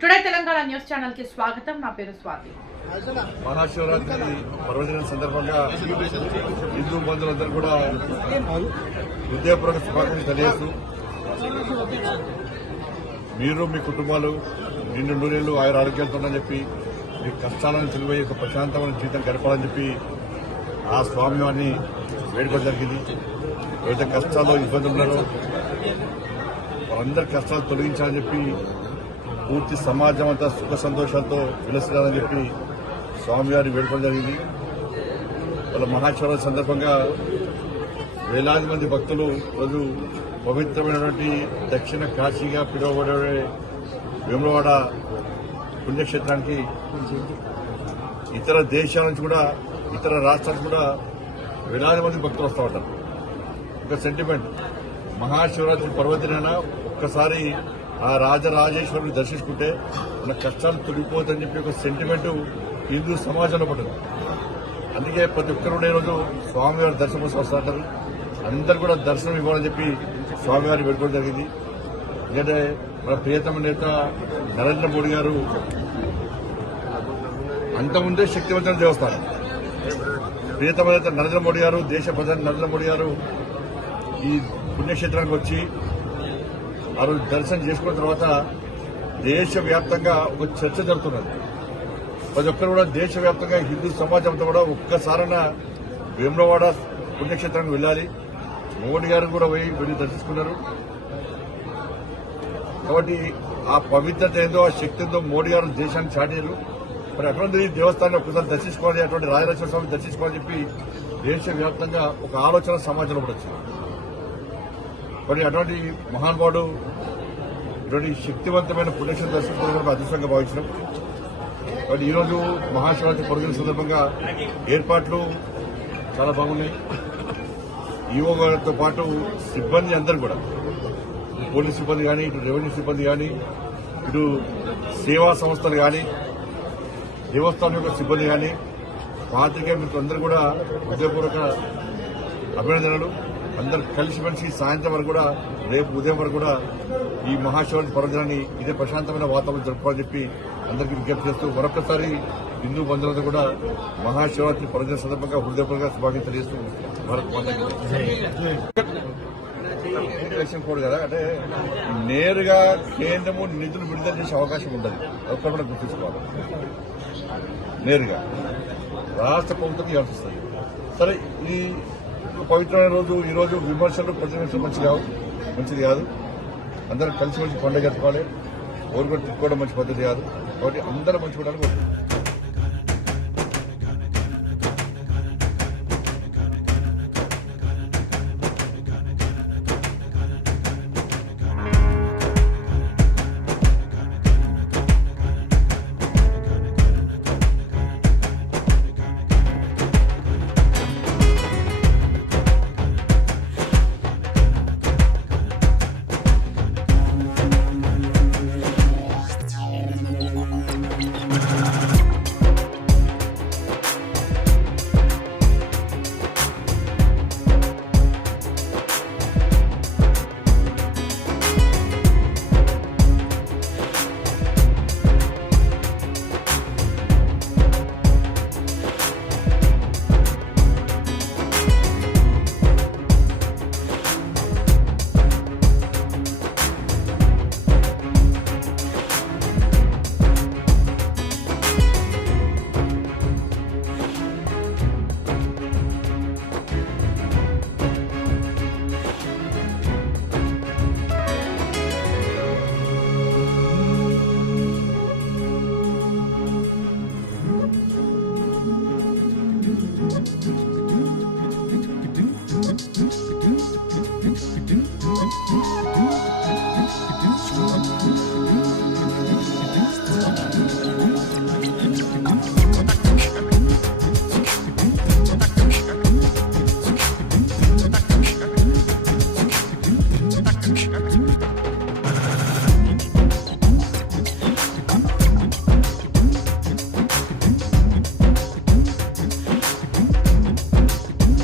Today Telangana news channel కి స్వాగతం. నా పేరు స్వాతి. మహాశివరాత్రి పర్వదినం సందర్భంగా హిందూ బంధువులందరూ కూడా హృదయపూర్వక శుభాకాంక్షలు తెలియజేస్తూ మీరు మీ కుటుంబాలు నిండు నూరేళ్లు ఆయన ఆరోగ్యాలతోనని చెప్పి మీ కష్టాలను తెలివయ్యే ఒక ప్రశాంతమైన జీవితం గడపాలని చెప్పి ఆ స్వామివారిని వేడుకోవడం జరిగింది. ఏదైతే కష్టాల్లో ఇబ్బందులు ఉన్నారో వారందరి కష్టాలు తొలగించాలని చెప్పి పూర్తి సమాజం అంతా సుఖ సంతోషాలతో విలసిల్లాలని చెప్పి స్వామివారిని వేడుకోవడం జరిగింది. వాళ్ళ మహాశివరాత్రి సందర్భంగా వేలాది మంది భక్తులు రోజు పవిత్రమైనటువంటి దక్షిణ కాశీగా పిలువబడే వేములవాడ పుణ్యక్షేత్రానికి ఇతర దేశాల నుంచి కూడా ఇతర రాష్ట్రాల నుంచి కూడా వేలాది మంది భక్తులు వస్తూ ఉంటారు. ఒక సెంటిమెంట్, మహాశివరాత్రి పర్వదినాన ఒక్కసారి ఆ రాజరాజేశ్వరుని దర్శించుకుంటే మన కష్టాలు తొలగిపోతుందని చెప్పి ఒక సెంటిమెంట్ హిందూ సమాజంలో పడుతుంది. అందుకే ప్రతి ఒక్కరు ఉండే రోజు స్వామివారి దర్శనం కోసం వస్తుంటారు. అందరూ కూడా దర్శనం ఇవ్వాలని చెప్పి స్వామివారిని పెట్టుకోవడం జరిగింది. ఎందుకంటే మన ప్రియతమ నేత నరేంద్ర మోడీ గారు అంతకుముందే శక్తివంతమైన దేవస్థానం. ప్రియతమ నేత నరేంద్ర మోడీ గారు, దేశ ప్రధాని నరేంద్ర మోడీ గారు ఈ పుణ్యక్షేత్రానికి వచ్చి ఆ రోజు దర్శనం చేసుకున్న తర్వాత దేశవ్యాప్తంగా ఒక చర్చ జరుగుతున్నది. ప్రతి ఒక్కరు కూడా దేశవ్యాప్తంగా హిందూ సమాజంతో కూడా ఒక్కసారైనా వేములవాడ పుణ్యక్షేత్రానికి వెళ్ళాలి. మోడీ గారు కూడా వెళ్ళి దర్శించుకున్నారు. కాబట్టి ఆ పవిత్రత ఏందో, ఆ శక్తి ఏందో మోడీ గారు దేశాన్ని చాటారు. మరి అటువంటి దేవస్థానాన్ని ఒక్కసారి దర్శించుకోవాలి, అటువంటి రాజరాజేశ్వర స్వామిని దర్శించుకోవాలని చెప్పి దేశవ్యాప్తంగా ఒక ఆలోచన సమాజంలో కూడా వచ్చింది. మరి అటువంటి మహానుభావుడు ఇటువంటి శక్తివంతమైన పుణ్యక్షేత్రం దర్శించుకోవడం అదృష్టంగా భావించడం. మరి ఈరోజు మహాశివరాత్రి పర్వదిన సందర్భంగా ఏర్పాట్లు చాలా బాగున్నాయి. ఈవో గారితో పాటు సిబ్బంది అందరూ కూడా, పోలీస్ సిబ్బంది కానీ, ఇటు రెవెన్యూ సిబ్బంది కానీ, ఇటు సేవా సంస్థలు కానీ, దేవస్థానం యొక్క సిబ్బంది కానీ, పాత్రికేయ మిత్రులందరూ కూడా హృదయపూర్వక అభినందనలు. అందరూ కలిసిమెలిసి సాయంత్రం వరకు కూడా, రేపు ఉదయం వరకు కూడా ఈ మహాశివరాత్రి పర్వదినాన్ని ఇదే ప్రశాంతమైన వాతావరణం జరుపుకోవాలని చెప్పి అందరికీ విజ్ఞప్తి చేస్తూ మరొకసారి హిందూ బంధువులతో కూడా మహాశివరాత్రి పర్వదిన సందర్భంగా హృదయపూర్వక శుభాకాంక్షలు తెలియజేస్తూ భారత్ మాతకి ఎలక్షన్ కోడ్ కదా, అంటే నేరుగా కేంద్రము నిధులు విడుదల చేసే అవకాశం ఉండదు. ఒక్కరు కూడా గుర్తుంచుకోవాలి. నేరుగా రాష్ట్ర ప్రభుత్వం ఇవ్వాల్సి వస్తుంది. సరే, ఈ పవిత్రమైన రోజు ఈ రోజు విమర్శలు ప్రతినిధించడం మంచిది కాదు. అందరూ కలిసి మంచి పండుగ జరుపుకోవాలి. ఓరు కూడా తిట్టుకోవడం మంచి పద్ధతి కాదు. కాబట్టి అందరూ మంచి ఉండాలని